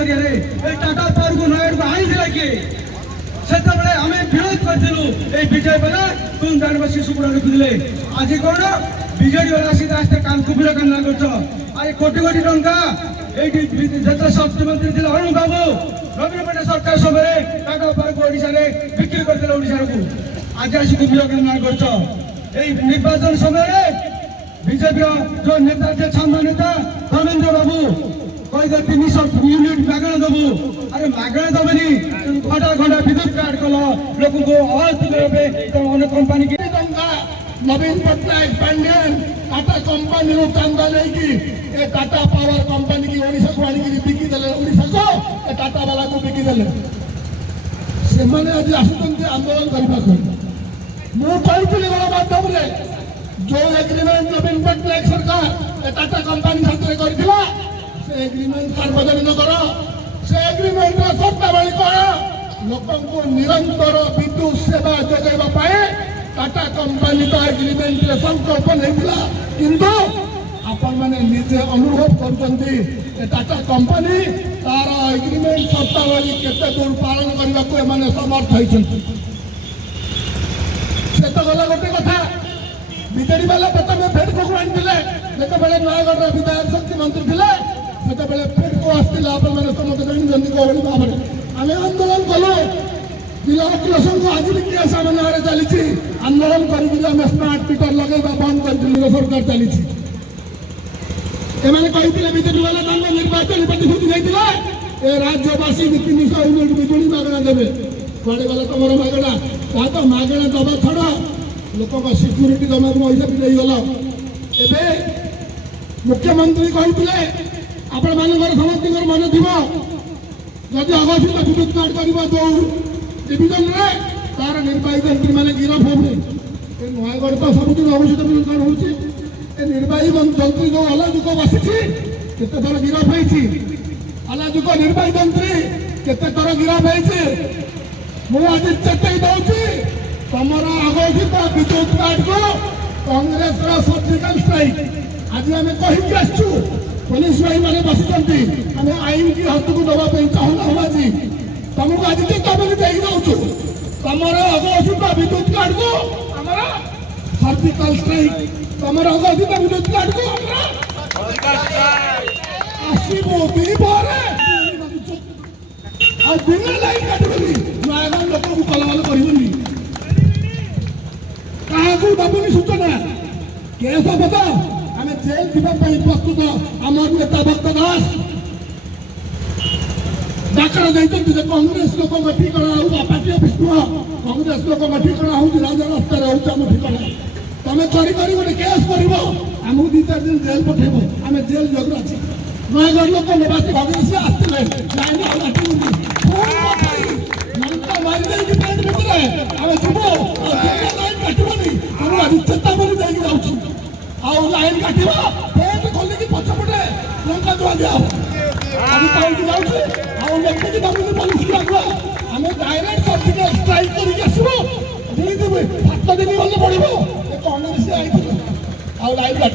जरिया टाटा पावर को नयड़ को आनी किए से आम विरोध करूँ ये विजय बेला तुम दान बस सुकुड़ा रखुले आज कौन विजेडी वाला सीधा आस्ते कान कुबीर कान कर कोटी कोटी टंका जो शक्ति मंत्री थे अरुण बाबू नवीन पट्टनायक सरकार समय टाटा पावर को ओडिशा रे बिक्री करते ओडिशा को आज आसी कुबीर कान कर निर्वाचन समय बीजेपी जो नेता थे छामा नेता धर्मेन्द्र बाबू कहीदे 300 यूनिट मागणा दबू अरे मागणा दबनी घंटा घंटा विद्युत काट कल लोक को अनेक कंपानी की नवीन पट्टनायक पांड्यान टाटा कंपानी चंदा नहीं टाटा पावर कंपानी की ओडिशा को आनी बिकिदेले ओडिशा को टाटा वाला को बिकिदेले से माने आज आसुचंती आंदोलन करबा मु कहती गणमाध्यम जो एग्रीमेंट नवीन पट्टनायक सरकार टाटा कंपानी साथ करथिला से एग्रीमेंट सार्वजनिक कर से एग्रीमेंट शर्तावली कौन लोक निरंतर विद्युत सेवा जोगाइबा पाए टाटा कंपानी तो एग्रीमेंट संकल्प नहीं किंतु आपण मैंने निजे अनुभव कर टाटा कंपानी तार एग्रीमेंट शर्तावली केते दूर पालन करने को एमाने समर्थ होइछन से तो गला गोटे कथा बीजेडी वाला प्रथम फेड को आनिले जेतेबेले नयगढ़ विधायक शक्ति मंत्री थे सेतेबेले फेड को आसला आपण मैंने समस्त जानी कोहली भाव आम आंदोलन कलु जिला अखिलेशन को आज भी किए सामने चली आंदोलन कर स्मार्ट मीटर लगे बंद कर सरकार चली बीजेपी वाला निर्वाचन प्रतिश्रुति नहीं राज्यवासी 300 यूनिट बिजुली मागणा देवे कड़े गला तुम मागणा तो मागणा दबा छड़ लोक सिक्यूरीटी दमा पैसा भी नहीं गल ए मुख्यमंत्री कहते आपण मान समस्त मन थी जदि अघोषित विद्युत काट कर जो डिविजन तार निर्वाही मंत्री मैंने गिरफ होने नयगढ़ तो सब अघोषित विद्युत काट हो निर्वाही मंत्री जो अलाजुक बसी केते थर गिरफ होती अलाजुक निर्वाही मंत्री केते थर गिरफ होती मुझे चेताई दूसरी तुम अघोषित विद्युत काट को कांग्रेस सर्जिकल स्ट्राइक आज आम कहीकि आसु पुलिस भाई मैंने बसुँच आम आईन की हाथ को दवाई चाहूना आज तुमको आज चेतावनी दे तुम अघोषित विद्युत काट को सर्जिकल स्ट्राइक तुम अघोषित विद्युत काट को आसबू बिना लाइन काटबनी नयगढ़ लोक को कलबल करबनी क्या दबुनी सूचना केस बता आम जेल जावाई प्रस्तुत आमर नेता भक्त दास डाकर देते कांग्रेस लोक ठिकाना हो पार्टी अफिस नुह कांग्रेस लोक ठिकाना हो राजा रास्तार हो ठिकाना तुम कर गोटे केस कर आमको 2-4 दिन जेल पठेब आम जेल जगह अच्छे नयगढ़ लोक निवासी भगत सी आसते मारी पेट भितर आम जीव चेतावनी देगी जाऊँ लाइन काटा पेट खोलिकी पछपटे लंका जुआ दिया पुलिस आम डायरेक्ट सर्जिकल स्ट्राइक करके 7 दिन गले पड़ो कांग्रेस आई लाइन काट